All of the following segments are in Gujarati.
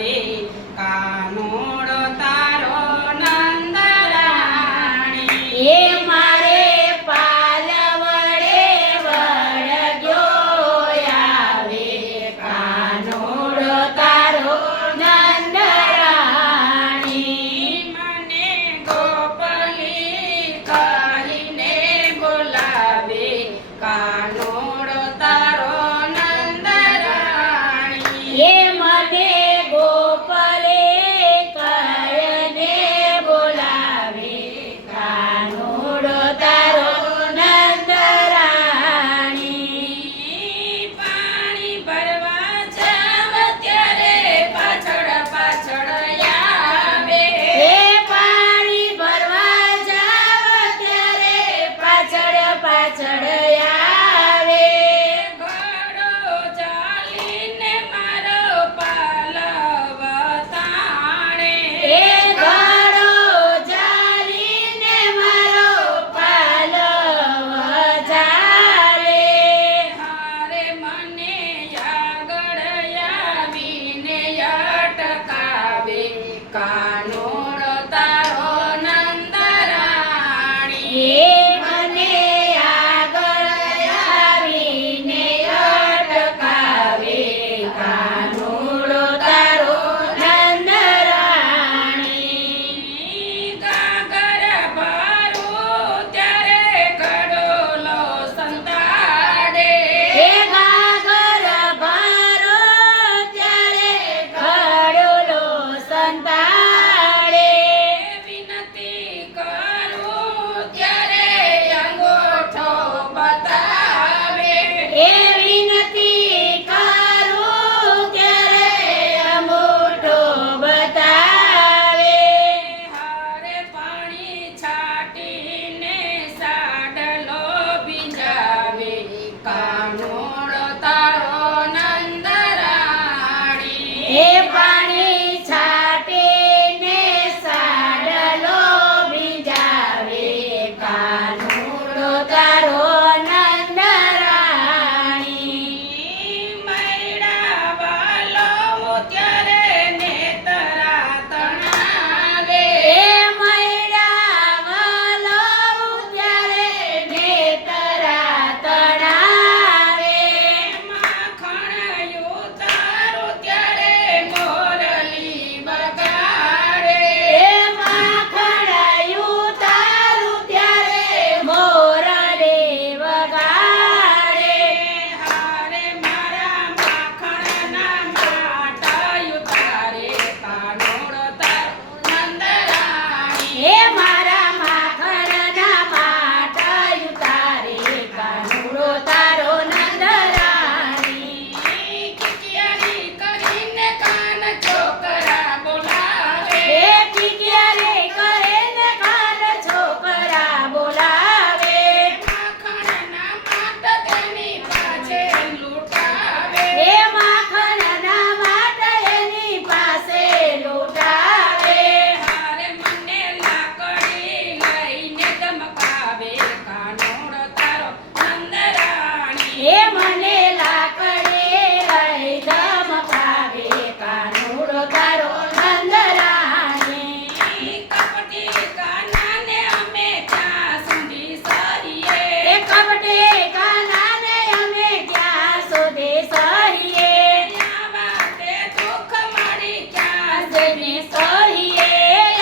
બોલાવે કાનોડો તારો નંદરાણી એ મારે પાલવડે વળગ્યો આવે કાનોડો તારો નંદરાણી મને ગોપલી કહીને બોલાવે કાનોડો તારો નંદરાણી એ મને ગોપલે કહીને બોલાવે કાનોડો તારો નંદરાણી પાણી ભરવા જાવ ત્યારે પાછળ પાછળ આવે એ પાણી ભરવા જાવ ત્યારે પાછળ પાછળ આવે ઘડો ચાલીને મારો પાલવ તાણે એ ઘડો ચાલીને મારો પાલવ ચાલે હારે મને આગળ આવીને અટકાવે કાનોડો તારો નંદરાણી એ મને આગળ આવીને અટકાવે કાનોડો તારો નંદરાણી ગાગર ભરું ત્યારે ઘડોલો સંતાડે એ ગાગર ભરો ત્યારે ઘડોલો સંતાડે વિનતી કરું ત્યારે અંગૂઠો બતાવે એ વિનતી કરું ત્યારે અંગૂઠો બતાવે હારે પાણી છાટીને સાડલો ભીંજાવે કાનોડો તારો નંદરાણી એ પાણી છાટીને સાડલો ભીંજાવે કાનોડો તારો નંદરાણી મૈડા વાલો ત્યારે નેતરા તણાવે એ મૈડા વલવું ત્યારે નેતરા તણાવે માખણ ઉતારું ત્યારે મોરલી બગાડે એ માખણ ઉતારું ત્યારે મોરલે વગાડે હારે મારા માખણના માટા ઉતારે કાનોડો તારો નંદરાણી એ મારા માખણના માટા ઉતારે કાનોડો તારો નંદરાણી કિકિયારી કરીને કાન છોકરા બોલાવે એ ટીકિયારે કરે ને કાન છોકરા બોલાવે માખણના માટ તેની પાછે લૂંટાવે એ માખણના માટે એની પાસે લૂંટાવે હારે મને લાકડી લઈને ધમકાવે કાનોડો તારો નંદરાણી એ મને લાકડે લઈ ધમકાવે કાનોડો તારો નંદરાણી કપટી કાનાને અમે ત્યાં સુધી એ સરીએ કપટે કાનાને અમે ક્યાં સુધી સહીએ આવા તે દુઃખ મળી ક્યાં જઈને સહીએ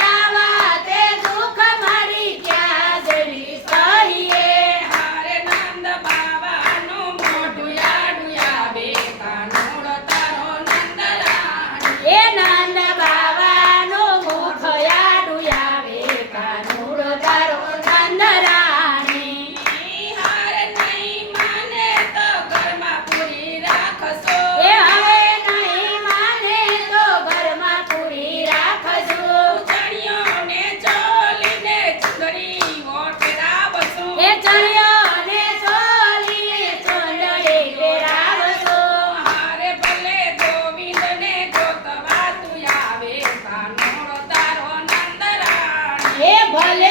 આવા તે દુઃખ મારી ક્યાં જઈને સહીએ હારે નંદ બાવાનું મોઢું આડું આવે કાનોડો તારો નંદરાણી એ નંદ બાવાનો મુખ આડું આવે કાનોડો તારો નંદરાણી હારે નહીં માને તો ઘરમાં પૂરી રાખશો એ હવે નહીં માને તો ઘરમાં પૂરી રાખજો ચણિયોને ચોલીને ચુંદડી ઓટરાવશો એ ચણિયો ને ચોલીને ચોંદડી પહેરાવશો હારે ભલે ગોવિંદને જોતવા તું આવે કાનોડો તારો નંદરાણી એ ભલે